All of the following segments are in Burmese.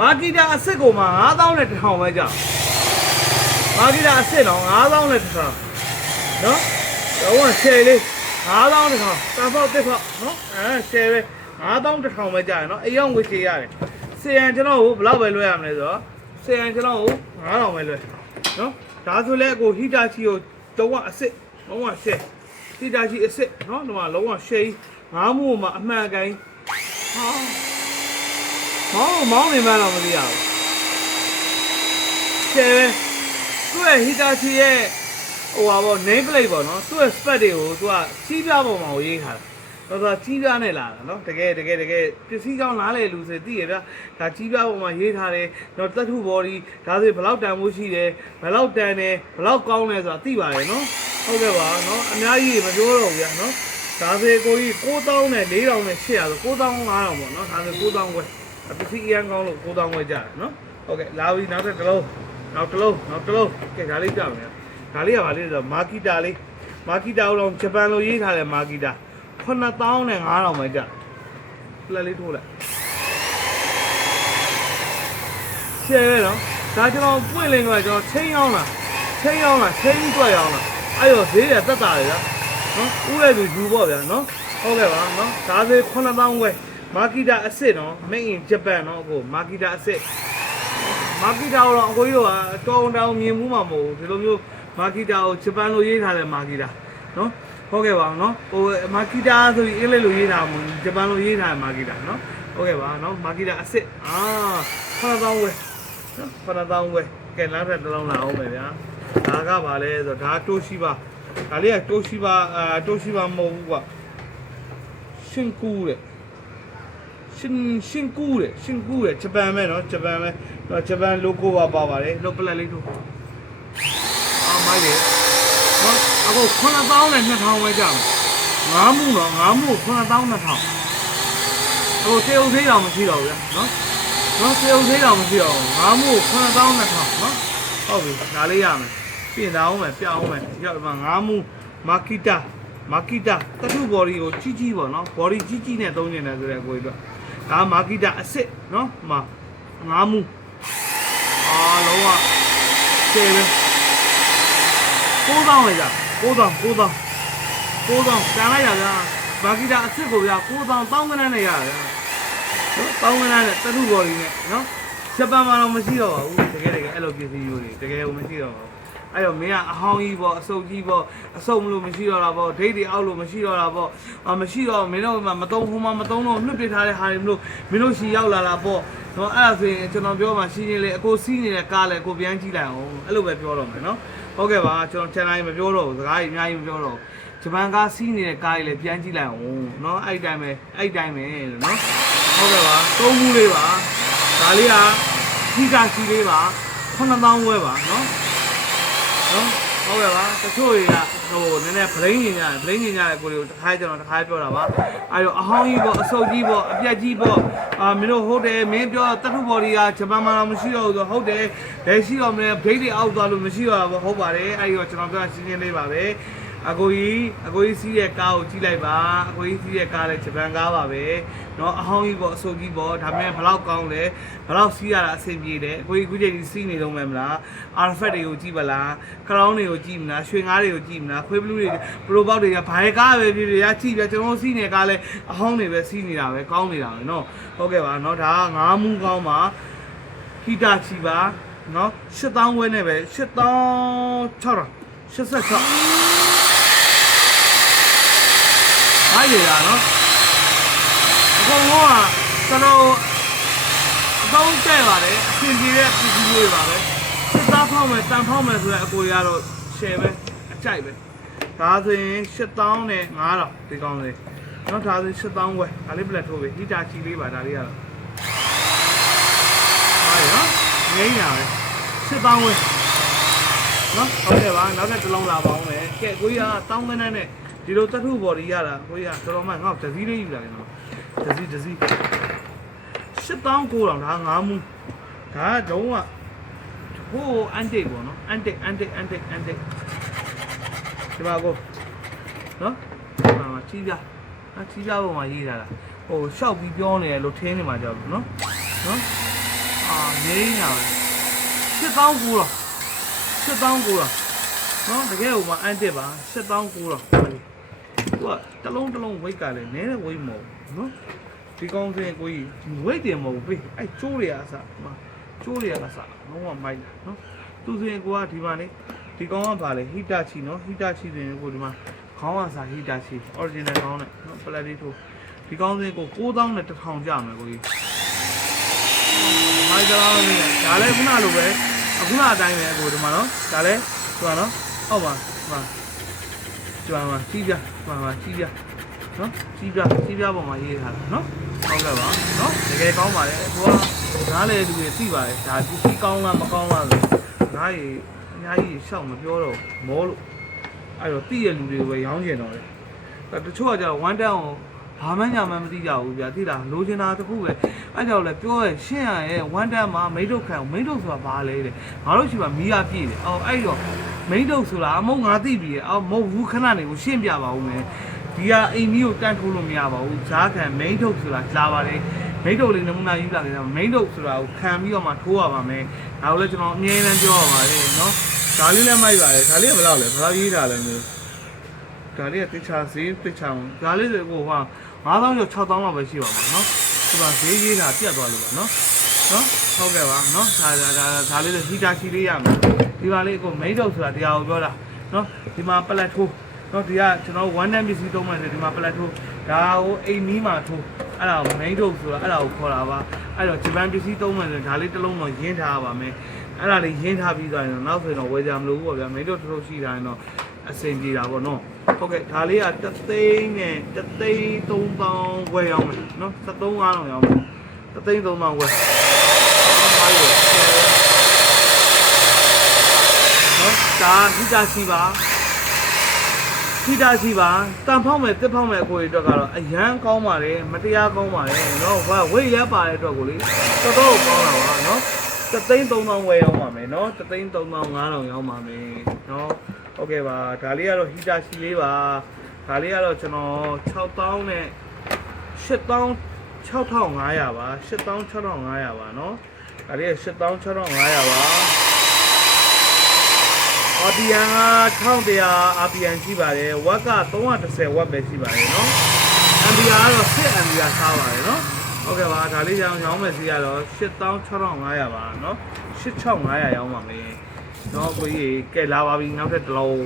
မာဂီတာအစ်စ်ကိုမှ9000နဲ့1000ပဲကြာမာဂီတာအစ်စ်တော့9000နဲ့1000နော်တော့ရှယ်လေး9000နဲ့1000တန်ဖောက်တစ်ဖောက်နော်ရှယ်ပဲ9000 1000ပဲကြာရနော်အယောင်ဝေးချေရတယ်စေရန်ကျွန်တော်ကိုဘယ်လောက်ပဲလွှဲရမလဲဆိုတော့စေရန်ကျွန်တော်ကို9000ပဲလွှဲနော်ဒါဆိုလဲကိုဟီတာချီကိုတော့အစ်စ်လုံးဝရှယ်ဟီတာချီအစ်စ်နော်ဒီမှာလုံးဝရှယ်ငါးမှုမှာအမှန်ကန်မောင်းနေမှတော့မသိရဘူးရှယ်ပဲသူ့ရဲ့ဟီတာချီရဲ့ဟိုပါပေါ့ name plate ပေါ့နော်သူ့ရဲ့ spec တွေကိုသူကကြီးပြားပုံမှာရေးထားတာတော့ကြီးပြားနဲ့လာတာနော်တကယ်ပစ္စည်းကြောင်းနားလေလူဆိုသိရဗျာဒါကြီးပြားပုံမှာရေးထားတယ်တော့တတ်ထု body ဒါဆိုဘယ်လောက်တန်ဖို့ရှိတယ်ဘယ်လောက်တန်တယ်ဘယ်လောက်ကောင်းလဲဆိုတာသိပါတယ်နော်ဟုတ်ကဲ့ပါနော်အများကြီးမပြောတော့ဘူးဗျာနော်ဒါဆိုကိုကြီး9000နဲ့4000နဲ့800ဆို9500ပေါ့နော်ဒါဆို9000ခွဲပစ္စည်းအရန်ကောင်းလို့9000ခွဲကြတယ်နော်ဟုတ်ကဲ့လာပြီနောက်တစ်လုံးကဲဒါလေးကြောက်မယ်ဒါလေးကဘာလေးဆိုတော့မာကီတာလေးမာကီတာတော့ဂျပန်လိုရေးထားတယ်မာကီတာ9000နဲ့9000ပဲကြပလက်လေးထိုးလိုက်ရှယ်ပဲနော်ဒါကျွန်တော်ပွင့်လင်းတော့ကျွန်တော်ချင်းရောက်လာချင်းတွက်ရောက်လာအဲ့တော့ဈေးရတက်တာလေဗျာနော်ဥရဲ့သူယူပေါ့ဗျာနော်ဟုတ်ကဲ့ပါနော်ဒါဆို9000ခွဲမာကီတာအစ်စ်နော် made in Japan နော်အခုမာကီတာအစ်စ်မာကီတာတော့အကိုကြီးတော့တောင်းမြင်မှုမှာမဟုတ်ဘူးဒီလိုမျိုးမာကီတာကိုဂျပန်လိုရေးထားတယ်မာကီတာနော်ဟုတ်ကဲ့ပါနော်ဟိုမာကီတာဆိုပြီးအင်္ဂလိပ်လိုရေးထားမှာဂျပန်လိုရေးထားတယ်မာကီတာနော်ဟုတ်ကဲ့ပါနော်မာကီတာအစ်စ်9000ဝယ်နော်9000ဝယ်ကဲနောက်ထပ်တစ်လုံးလာအောင်မယ်ဗျာဒါကပါလဲဆိုတော့ဒါတိုရှိပါဒါလေးကတိုရှိပါမဟုတ်ဘူးကွာရှင်ကူတဲ့ရှင်ကူတဲ့ဂျပန်ပဲနော်ဂျပန် logo ပါပါတယ်လောပလက်လေးတို့မိုက်တယ်နော်အခု9000နဲ့2000ပဲကြာငါးမှု9000 2000အခုတေုံသေးတော်မရှိတော့ဘူးဗျာနော်တေုံသေးတော်မရှိတော့ငါးမှု9000 2000နော်ဟုတ်ပြီဒါလေးရမယ်ပြင်ထားအောင်မယ်ပြအောင်မယ်ရောက်ဒီမှာငါးမှုမာကီတာတထု body ကိုကြီးပေါ့နော် body ကြီးနဲ့သုံးနေတယ်ဆိုတဲ့ကိုကြီးတို့ဒါမာကီတာအစ်စ်နော်မှာငါးမှုလုံးဝကျေပဲ9000လေကြာ9000တန်လိုက်ရဗျာမာကီတာအစ်စ်ကိုဗျာ9000တောင်းကနန်းနဲ့ရဗျာနော်တောင်းကနန်းနဲ့တထု body နဲ့နော်ဂျပန်မှာတော့မရှိတော့ပါဘူးတကယ်အဲ့လိုပစ္စည်းမျိုးတွေတကယ်ကိုမရှိတော့ပါဘူးအဲ့တော့မင်းကအဟောင်းကြီးပေါ့အစုပ်ကြီးပေါ့အစုပ်မလို့မရှိတော့တာပေါ့ဒိတ်တွေအောက်လို့မရှိတော့တာပေါ့မရှိတော့မင်းတို့မသုံးတော့နှုတ်ပြထားတဲ့ဟာတွေမလို့မင်းတို့ရှီရောက်လာတာပေါ့နော်အဲ့ဒါဆိုရင်ကျွန်တော်ပြောမှရှင်းလေအကိုစီးနေတဲ့ကားလေအကိုပြန်ကြည့်လိုက်အောင်အဲ့လိုပဲပြောတော့မယ်နော်ဟုတ်ကဲ့ပါကျွန်တော် channel မပြောတော့ဘူးစကားကြီးအများကြီးမပြောတော့ဂျပန်ကားစီးနေတဲ့ကားကြီးလေပြန်ကြည့်လိုက်အောင်နော်အဲ့တိုင်းပဲလို့နော်ဟုတ်ကဲ့ပါသုံးခုလေးပါဒါလေးကခီကာစီလေးပါ9000ဝဲပါနော်ဟုတ်ကဲ့ပါတချို့တွေကဟိုနည်းနည်းဗလိန်းညင်ရတယ်ကိုတွေကိုတခါကျွန်တော်တခါပြောတာပါအဲ့တော့အဟောင်းကြီးပေါ့အဆုပ်ကြီးပေါ့အပြက်ကြီးပေါ့မင်းတို့ဟုတ်တယ်မင်းပြောတထု body ကဂျပန်မှာမရှိတော့ဘူးဆိုဟုတ်တယ်ဘယ်ရှိတော့မလဲဘိတ်တွေအောက်သွားလို့မရှိတော့ဘူးဟုတ်ပါတယ်အဲ့တော့ကျွန်တော်ပြောရှင်းလေးပါပဲအကိုကြီးစီးတဲ့ကားကိုကြည့်လိုက်ပါအကိုကြီးစီးတဲ့ကားလည်းဂျပန်ကားပါပဲเนาะအဟောင်းကြီးပေါ့အဆုပ်ကြီးပေါ့ဒါပေမဲ့ဘလောက်ကောင်းလဲဘလောက်စီးရတာအဆင်ပြေတယ်အကိုကြီးခုချိန်ကြီးစီးနေတော့မယ်မလားအာဖက်တွေကိုကြည့်ပါလားခရောင်းတွေကိုကြည့်မလားရွှေငါးတွေကိုကြည့်မလားခွေးဘလူးတွေပရိုပေါက်တွေကဘာကားပဲဖြစ်ဖြစ်ရကြည့်ပြကျွန်တော်စီးနေကားလဲအဟောင်းတွေပဲစီးနေတာပဲကောင်းနေတာပဲเนาะဟုတ်ကဲ့ပါเนาะဒါကငါးမူးကောင်းပါဟီတာချီပါเนาะ8000ဝဲနဲ့ပဲ8600မိုက်နေတာနော်အကုန်လုံးကကျွန်တော်အပေါင်းတဲ့ပါတယ်အဆင်ပြေတဲ့ပစ္စည်းတွေပါပဲစစ်သားဖောက်မယ်တန်ဖောက်မယ်ဆိုတဲ့အကိုကြီးကတော့ share ပဲအကြိုက်ပဲဒါဆိုရင်8000နဲ့9000ဒီကောင်းလေးနော်ဒါဆို8000ဝယ်ဒါလေးပလက်ထိုးပြီဟီတာချီလေးပါဒါလေးကတော့ဟာနော်ငိမ့်ရပဲ8000ဝယ်နော်ဟုတ်ကဲ့ပါနောက်တစ်လုံးလာပါအောင်မယ်ကဲကိုကြီးကတောင်းကန်းနဲ့ဒီလိုတထု body ရတာကိုကြီးကတော်တော်မှငေါ့တစည်းလေးယူလာတယ်နော်တစည်း8900ဒါငါးမူဒါကတော့ဟိုအန်တိတ်ပေါ့နော်အန်တိတ်ဒီမှာကိုနော်ချီးပြပုံမှာရေးထားတာဟိုရှောက်ပြီးပြောနေတယ်လို့ထင်းနေမှာကြောက်လို့နော် ငိမ့်ညာပဲ7900နော်တကယ်ဟိုမှာအန်တစ်ပါ7900သူကတလုံးဝိတ်ကလည်းနည်းတဲ့ဝိတ်မဟုတ်နော်ဒီကောင်းစင်ကိုကြီးဝိတ်တယ်မဟုတ်ဘူးအဲ့ကျိုးတွေကအစကျိုးတွေကအစလုံးဝမိုက်တာနော်သူစင်ကိုကဒီမှာလေဒီကောင်းကပါလေဟီတာချီနော်ဟီတာချီတင်ကိုဒီမှာခေါင်းကစားဟီတာချီ original ကောင်းနဲ့နော်ပလက်လေးထိုးဒီကောင်းစင်ကို9000နဲ့1000ကျမယ်ကိုကြီးမိုက်ကြလားမင်းဒါလည်းခုနလိုပဲအခုနအတိုင်းပဲကိုဒီမှာနော်ဒါလည်းဟိုကနော်အောက်ပါကျွမ်းပါကြီးပြနော်ကြီးပြပေါ်မှာရေးထားတာနော်ဟုတ်ကဲ့ပါနော်တကယ်ကောင်းပါလေဟိုကနားလေလူတွေသိပါတယ်ဒါပစ္စည်းကောင်းလားမကောင်းလားဆိုနားရီအများကြီးရှောက်မပြောတော့မောလို့အဲ့တော့သိရလူတွေပဲရောင်းကျင်တော့တယ်တချို့ကကျတော့1 တောင်းဘာမှညာမှမသိကြဘူးဗျာသိလားလိုချင်တာတခုပဲအဲ့ကြောင့်လဲပြောရရှင်းရရဲ့1 တောင်းမှာမိတ်ထုတ်ခံမိတ်ထုတ်ဆိုတာဘာလဲတဲ့ငါတို့ရှိမှမီးရပြည့်တယ်အော်အဲ့တော့မိတ်ထုတ်ဆိုတာအမုံငါသိပြီအော်မဟုတ်ဘူးခဏနေကိုရှင်းပြပါဦးမယ်ဒီကအိမ်ကြီးကိုတန်းထိုးလို့မရပါဘူးဈာခံမိန်ထုတ်ဆိုတာလာပါလေမိန်ထုတ်လေးနမူနာယူလာခဲ့တာမိန်ထုတ်ဆိုတာကိုခံပြီးတော့မှထိုးရပါမယ်ဒါကိုလည်းကျွန်တော်အမြဲတမ်းပြောရပါတယ်နော်ဒါလေးလည်းမိုက်ပါတယ်ဒါလေးကဘယ်လောက်လဲဘယ်လောက်ရေးတာလဲမျိုးဒါလေးကတစ်ချာဈေးတစ်ချာဒါလေးကိုဟာ9000ကျော်6000လောက်ပဲရှိပါမှာနော်ဒီမှာဈေးရေးတာပြတ်သွားလို့ပါနော်ဟုတ်ကဲ့ပါနော်ဒါလေးဟီတာချီလေးရမယ်ဒီပါလေးကိုမိန်ထုတ်ဆိုတာတရားကိုပြောတာနော်ဒီမှာပလက်ထိုးနော်ဒီကကျွန်တော်1 time ပစ္စည်းသုံးမှဆိုဒီမှာပလက်ထိုးဒါကိုအိမ်မီးမှာထိုးအဲ့ဒါကိုမိန်ထုတ်ဆိုတာအဲ့ဒါကိုခေါ်တာပါအဲ့တော့ဂျပန်ပစ္စည်းသုံးမှဆိုဒါလေးတစ်လုံးတော့ရင်းထားပါမယ်အဲ့ဒါလေးရင်းထားပြီးသွားရင်တော့နောက်ဆိုရင်တော့ဝယ်ကြမလို့ပေါ့ဗျာမိန်ထုတ်ထုတ်ရှိတာရင်တော့အဆင်ပြေတာပေါ့နော်ဟုတ်ကဲ့ဒါလေးက3သိန်းနဲ့3သိန်း3000ဝယ်ရောင်းမယ်နော်73,000ရောင်းမယ်3သိန်း3000ဝယ်နော်ဒါဟီတာရှိပါဟီတာရှိပါတန်ဖောက်မယ်တစ်ဖောက်မယ်အကိုတွေအတွက်ကတော့အရန်ကောင်းပါတယ်မတရားကောင်းပါတယ်နော်ဝိတ်ရပါတဲ့အတွက်ကိုလေတော်တော်ကောင်းတာပါနော်3သိန်း3000ဝယ်ရောင်းပါမယ်နော်3သိန်း3500ရောင်းပါမယ်နော်ဟုတ်ကဲ့ပါဒါလေးကတော့ဟီတာရှိလေးပါဒါလေးကတော့ကျွန်တော်6000နဲ့86,500ပါ86,500ပါနော်ဒါလေးက86,500ပါRPM က1100 RPM ရှိပါတယ်ဝက်က310ဝက်ပဲရှိပါတယ်နော် Ampere ကတော့10 Ampere ထားပါတယ်နော်ဟုတ်ကဲ့ပါဒါလေးရောင်းမယ်စီကတော့86,500ပါနော်86,500ရောင်းပါမယ်နော်ကိုကြီးကဲလာပါပြီနောက်ထပ်တစ်လုံး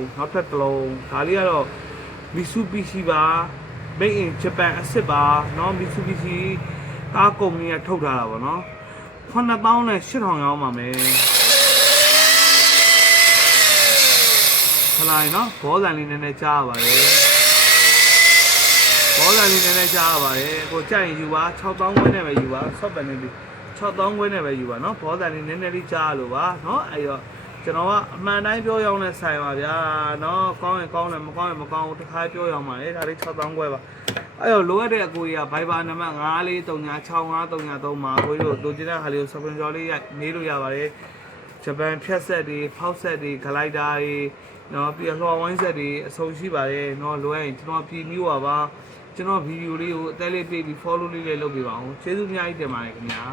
ဒါလေးကတော့ Mitsubishi ပါ Made in Japan အစ်စ်ပါနော် Mitsubishi ကားကုမ္ပဏီကထုတ်ထားတာပေါ့နော်9,000နဲ့8,000ရောင်းပါမယ်ခလာရင်နော်ဘောဇန်လေးနည်းနည်းကြားရပါတယ်ဘောဇန်လေးနည်းနည်းကြားရပါတယ်ကိုကြိုက်ရင်ယူပါ6000ခွဲနဲ့ပဲယူပါဆော့ပန်လေး6000ခွဲနဲ့ပဲယူပါနော်ဘောဇန်လေးနည်းနည်းလေးကြားရလို့ပါနော်အဲ့တော့ကျွန်တော်ကအမှန်တိုင်းပြောရောင်းတဲ့ဆိုင်ပါဗျာနော်ကောင်းရင်ကောင်းတယ်မကောင်းရင်မကောင်းဘူးတစ်ခါပြောရောင်းပါလေဒါလေး6000ခွဲပါအဲ့တော့လိုအပ်တဲ့အကိုကြီးက Viber နံပါတ်943653မှာကိုကြီးတို့လိုချင်တဲ့ဟာလေးကို screenshot လေးရိုက်နေလို့ရပါတယ်ဂျပန်ဖြတ်ဆက်တွေဖောက်ဆက်တွေဂလိုက်တာတွေနော်ပြီးတော့လွှာဝိုင်းဆက်တွေအဆုံးရှိပါတယ်နော်လိုရရင်ကျွန်တော်ပြည်မျိုးပါကျွန်တော်ဗီဒီယိုလေးကိုအသေးလေးပေးပြီး follow လေးလည်းလုပ်ပေးပါအောင်ကျေးဇူးအများကြီးတင်ပါတယ်ခင်ဗျာ